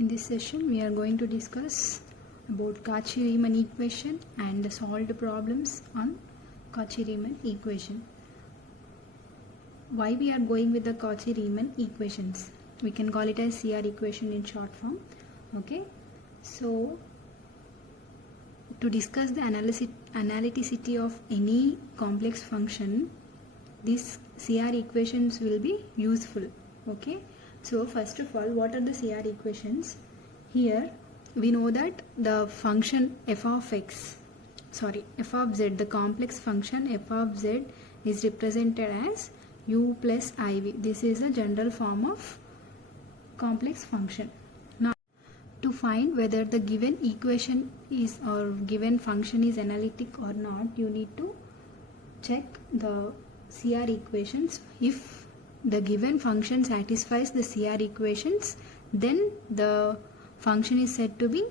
In this session, we are going to discuss about Cauchy-Riemann equation and the solved problems on Cauchy-Riemann equation. Why we are going with the Cauchy-Riemann equations? We can call it as CR equation in short form. Okay, so to discuss the analyticity of any complex function, these CR equations will be useful. Okay, so first of all, what are the CR equations? Here we know that the function f of z, the complex function f of z is represented as u plus iv. This is a general form of complex function. Now, to find whether the given equation is or given function is analytic or not, you need to check the CR equations. If the given function satisfies the CR equations, then the function is said to be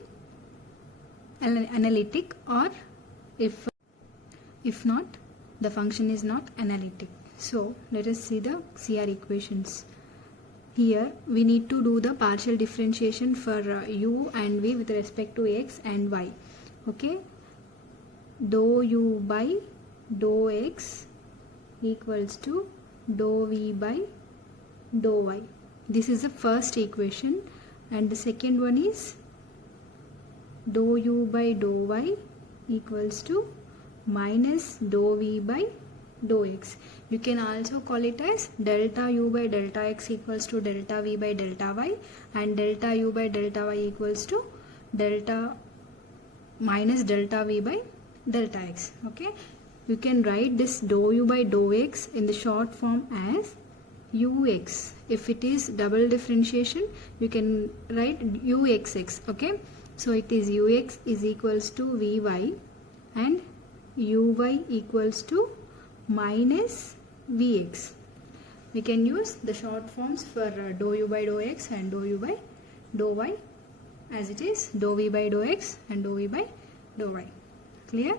analytic, or if not, the function is not analytic. So let us see the CR equations. Here we need to do the partial differentiation for u and v with respect to x and y. Okay, dou u by dou x equals to dou v by dou y. This is the first equation, and the second one is dou u by dou y equals to minus dou v by dou x. You can also call it as delta u by delta x equals to delta v by delta y, and delta u by delta y equals to delta minus delta v by delta x. Okay, you can write this dou u by dou x in the short form as ux. If it is double differentiation, you can write uxx. Okay, so it is ux is equals to vy and uy equals to minus vx. We can use the short forms for dou u by dou x and dou u by dou y, as it is dou v by dou x and dou v by dou y. Clear?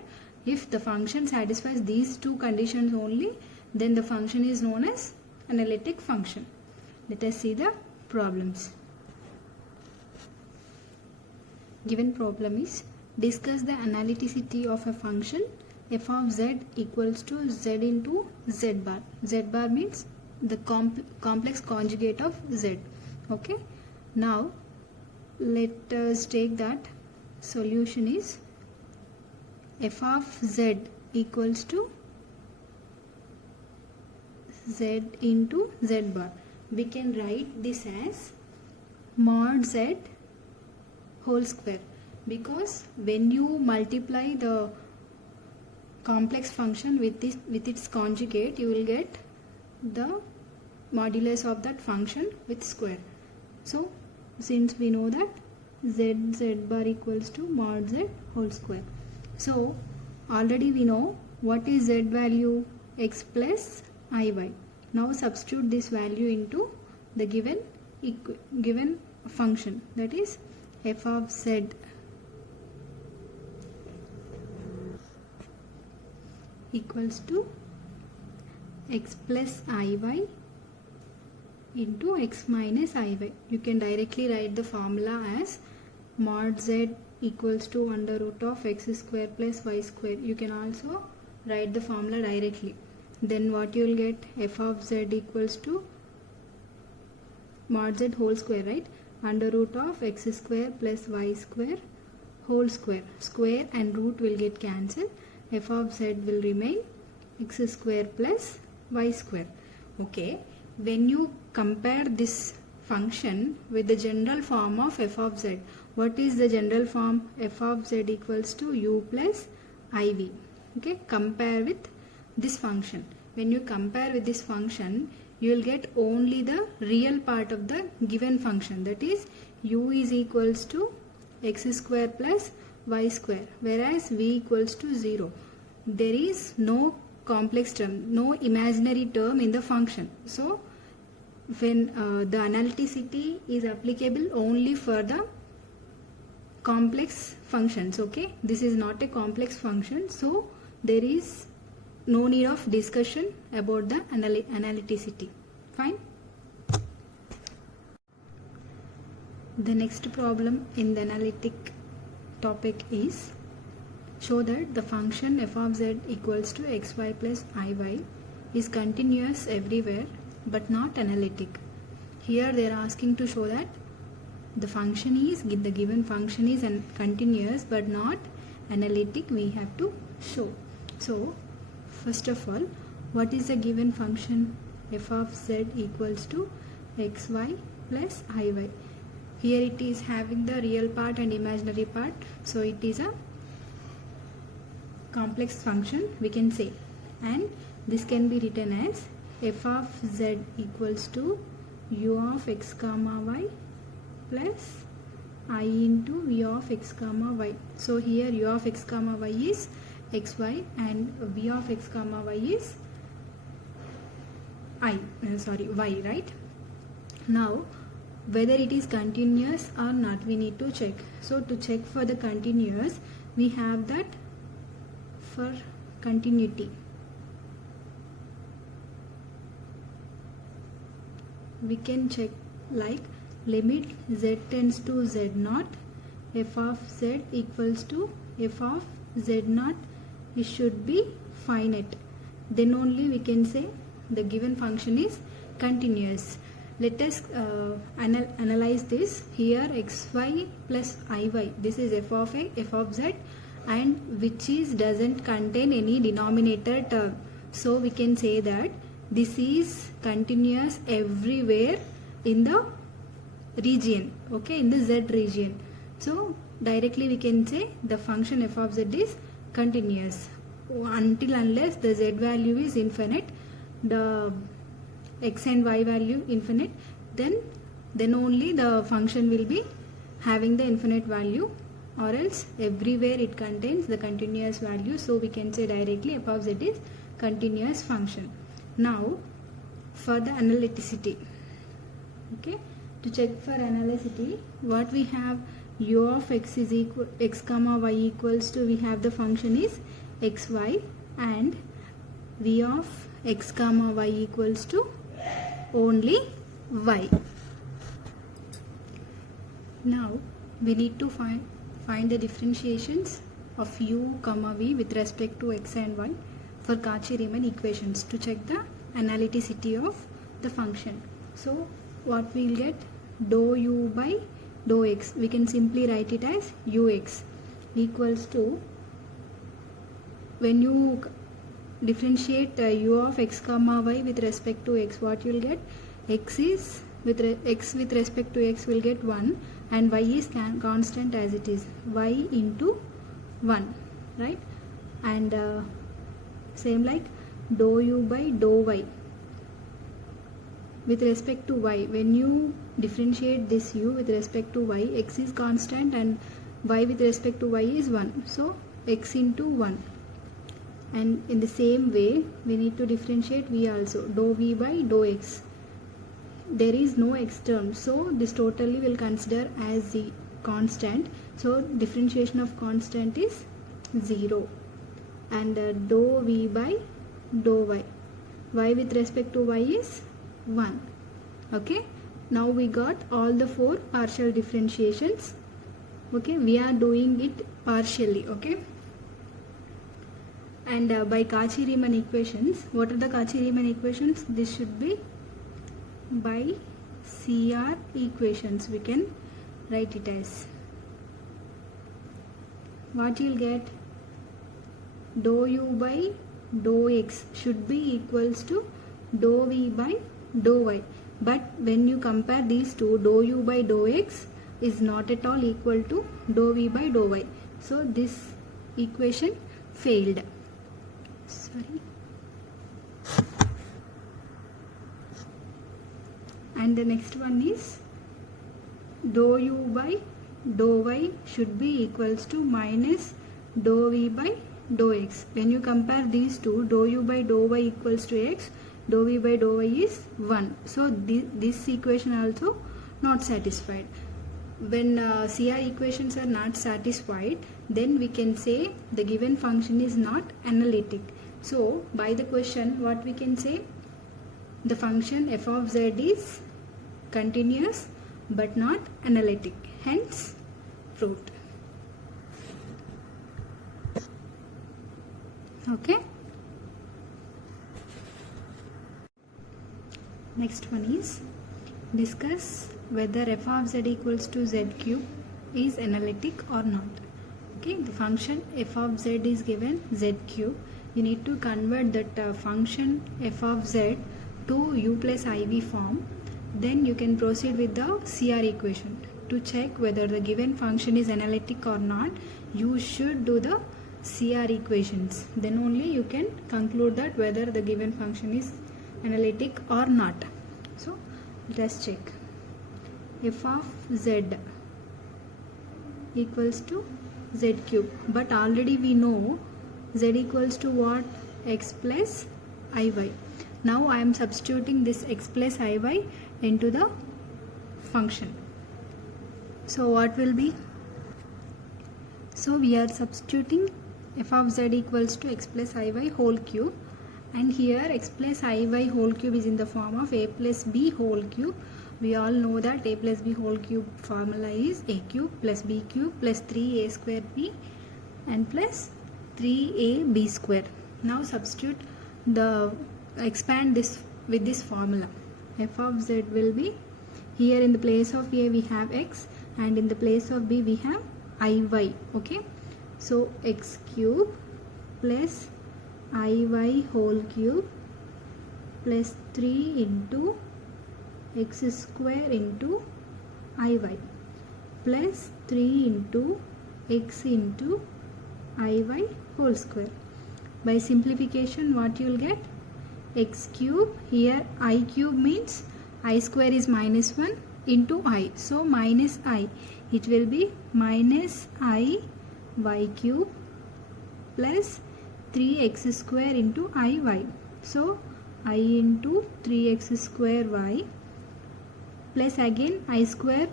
If the function satisfies these two conditions only, then the function is known as analytic function. Let us see the problems. Given problem is, discuss the analyticity of a function f of z equals to z into z bar. Z bar means the complex conjugate of z. Okay, now let us take that solution is f of z equals to z into z bar. We can write this as mod z whole square, because when you multiply the complex function with its conjugate, you will get the modulus of that function with square. So since we know that z bar equals to mod z whole square, so already we know what is z value, x plus iy. Now substitute this value into the given function, that is f of z equals to x plus iy into x minus iy. You can directly write the formula as mod z equals to under root of x square plus y square. You can also write the formula directly. Then what you will get, f of z equals to mod z whole square, right? Under root of x square plus y square whole square. Square and root will get cancelled. F of z will remain x square plus y square. Okay, when you compare this function with the general form of f of z, what is the general form? F of z equals to u plus iv. Okay, compare with this function. When you compare with this function, you will get only the real part of the given function, that is u is equals to x square plus y square, whereas v equals to 0. There is no complex term, no imaginary term in the function. So when the analyticity is applicable only for the complex functions. Okay, this is not a complex function, so there is no need of discussion about the analyticity. Fine. The next problem in the analytic topic is show that the function f of z equals to xy plus iy is continuous everywhere but not analytic. Here they are asking to show that the given function is continuous but not analytic. We have to show. So first of all, what is the given function? F of z equals to xy plus iy. Here it is having the real part and imaginary part, so it is a complex function, we can say, and this can be written as f of z equals to u of x comma y plus I into v of x comma y. So here u of x comma y is xy and v of x comma y is y, right? Now whether it is continuous or not, we need to check. So to check for the continuous, we have that for continuity. We can check like limit z tends to z naught, f of z equals to f of z naught, it should be finite. Then only we can say the given function is continuous. Let us analyze this. Here xy plus iy, this is f of z, and which doesn't contain any denominator term. So we can say that this is continuous everywhere in the region, okay, in the z region. So directly we can say the function f of z is continuous unless the z value is infinite, the x and y value infinite, then only the function will be having the infinite value, or else everywhere it contains the continuous value. So we can say directly f of z is continuous function. Now for the analyticity, okay, to check for analyticity, what we have, u of x is equal x comma y equals to, we have the function is xy, and v of x comma y equals to only y. Now we need to find the differentiations of u comma v with respect to x and y for Cauchy-Riemann equations to check the analyticity of the function. So what we will get, dou u by dou x, we can simply write it as ux equals to, when you differentiate u of x comma y with respect to x, what you will get, x with respect to x will get 1 and y is constant as it is, y into 1, right? And same like dou u by dou y with respect to y, when you differentiate this u with respect to y, x is constant and y with respect to y is 1, so x into 1. And in the same way we need to differentiate v also, dou v by dou x, there is no x term, so this totally will consider as the constant, so differentiation of constant is 0. And dou v by dou y, y with respect to y is 1. Okay, now we got all the 4 partial differentiations. Okay, we are doing it partially. Okay, and by Cauchy-Riemann equations, what are the Cauchy-Riemann equations? This should be by CR equations, we can write it as, what you will get, dou u by dou x should be equals to dou v by dou y, but when you compare these two, dou u by dou x is not at all equal to dou v by dou y, so this equation failed. Sorry. And the next one is dou u by dou y should be equals to minus dou v by dou x. When you compare these two, dou u by dou y equals to x, dou v by dou y is 1. So this equation also not satisfied. When CR equations are not satisfied, then we can say the given function is not analytic. So by the question, what we can say, the function f of z is continuous but not analytic, hence proved. Okay. Next one is discuss whether f of z equals to z cube is analytic or not. Okay, the function f of z is given z cube. You need to convert that function f of z to u plus iv form. Then you can proceed with the CR equation. To check whether the given function is analytic or not, you should do the CR equations. Then only you can conclude that whether the given function is analytic or not. So let's check. F of z equals to z cube, but already we know z equals to what? X plus iy. Now I am substituting this x plus iy into the function. So what will be? So we are substituting f of z equals to x plus iy whole cube, and here x plus iy whole cube is in the form of a plus b whole cube. We all know that a plus b whole cube formula is a cube plus b cube plus 3a square b and plus 3ab square. Now substitute expand this with this formula. F of z will be, here in the place of a we have x and in the place of b we have iy. Okay, so x cube plus iy whole cube plus 3 into x square into iy plus 3 into x into iy whole square. By simplification, what you will get? X cube, here I cube means I square is minus 1 into I, so minus I, it will be minus I y cube plus 3x square into iy, so I into 3x square y plus again I square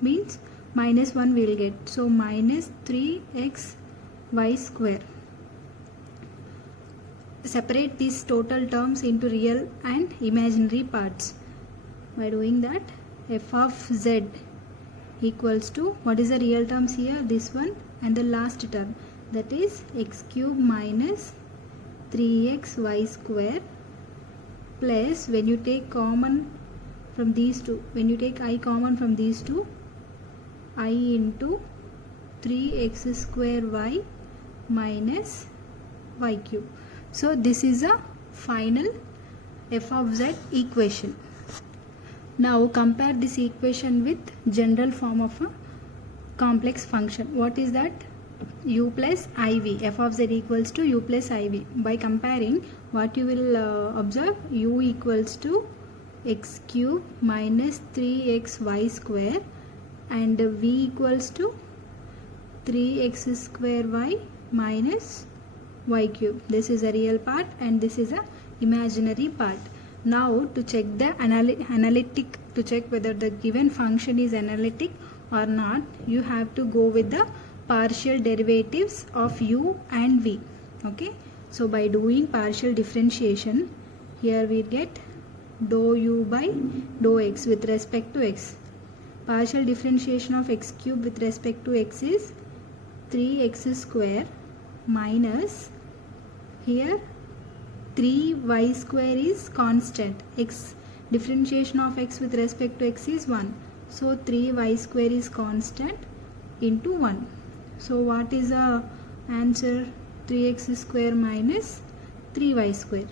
means minus 1 we will get, so minus 3x y square. Separate these total terms into real and imaginary parts. By doing that, f of z equals to, what is the real terms here? This one and the last term, that is x cube minus 3xy square plus, when you take common from these two, when you take I common from these two, I into 3x square y minus y cube. So this is a final f of z equation. Now compare this equation with general form of a complex function. What is that? U plus iv. F of z equals to u plus iv. By comparing, what you will observe? U equals to x cube minus 3xy square and v equals to 3x square y minus y cube. This is a real part and this is a imaginary part. Now to check the analytic, to check whether the given function is analytic or not, you have to go with the partial derivatives of u and v. Okay, so by doing partial differentiation, here we get dou u by dou x with respect to x. Partial differentiation of x cube with respect to x is 3x square minus, here 3y square is constant, x differentiation of x with respect to x is 1, so 3y square is constant into 1. So what is the answer? 3x square minus 3y square.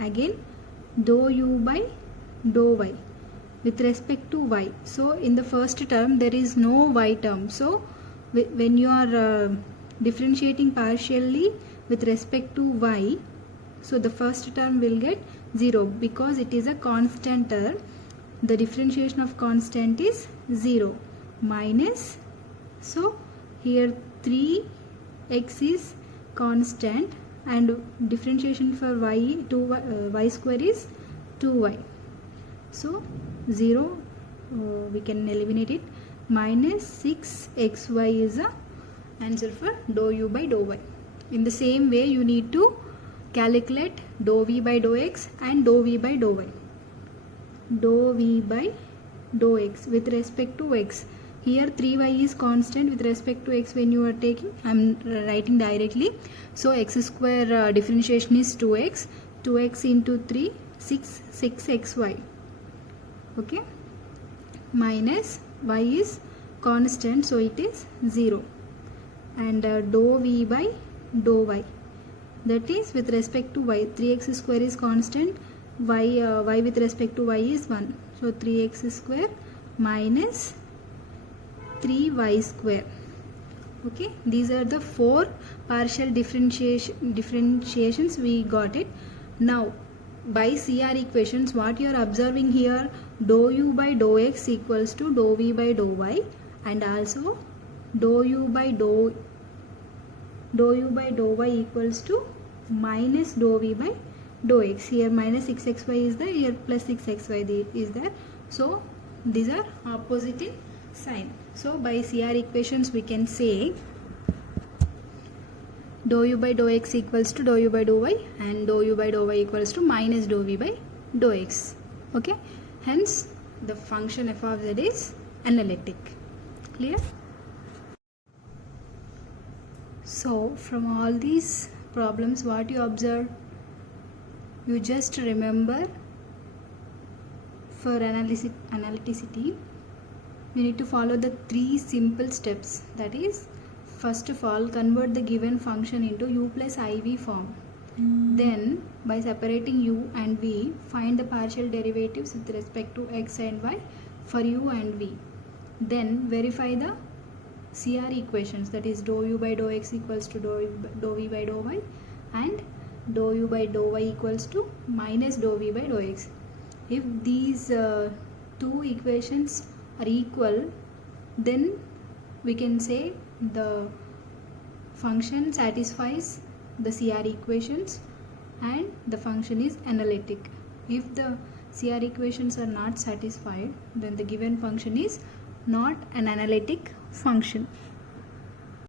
Again dou u by dou y with respect to y. So in the first term there is no y term, so when you are differentiating partially with respect to y, so the first term will get 0 because it is a constant term. The differentiation of constant is 0 minus, so here 3x is constant and differentiation for y to y square is 2y, so 0 we can eliminate it, minus 6xy is the answer for dou u by dou y. In the same way you need to calculate dou v by dou x and dou v by dou y. Dou v by dou x with respect to x. Here 3y is constant with respect to x when you are taking. I am writing directly. So x square differentiation is 2x. 2x into 3, 6xy. Okay. Minus y is constant, so it is 0. And dou v by dou y. That is with respect to y. 3x square is constant. Y with respect to y is 1. So 3x square minus 3y square. Okay, these are the 4 partial differentiations we got it. Now by CR equations, what you are observing here, dou u by dou x equals to dou v by dou y, and also dou u by dou y equals to minus dou v by dou x. Here minus 6xy is there, here plus 6xy is there. So these are opposite in sign. So by CR equations we can say dou u by dou x equals to dou u by dou y, and dou u by dou y equals to minus dou v by dou x. Okay, hence the function f of z is analytic. Clear? So from all these problems, what you observe, you just remember for analyticity you need to follow the 3 simple steps. That is, first of all, convert the given function into u plus iv form. Then by separating u and v, find the partial derivatives with respect to x and y for u and v. Then verify the CR equations, that is dou u by dou x equals to dou v by dou y, and dou u by dou y equals to minus dou v by dou x. If these 2 equations are equal, then we can say the function satisfies the CR equations and the function is analytic. If the CR equations are not satisfied, then the given function is not an analytic function.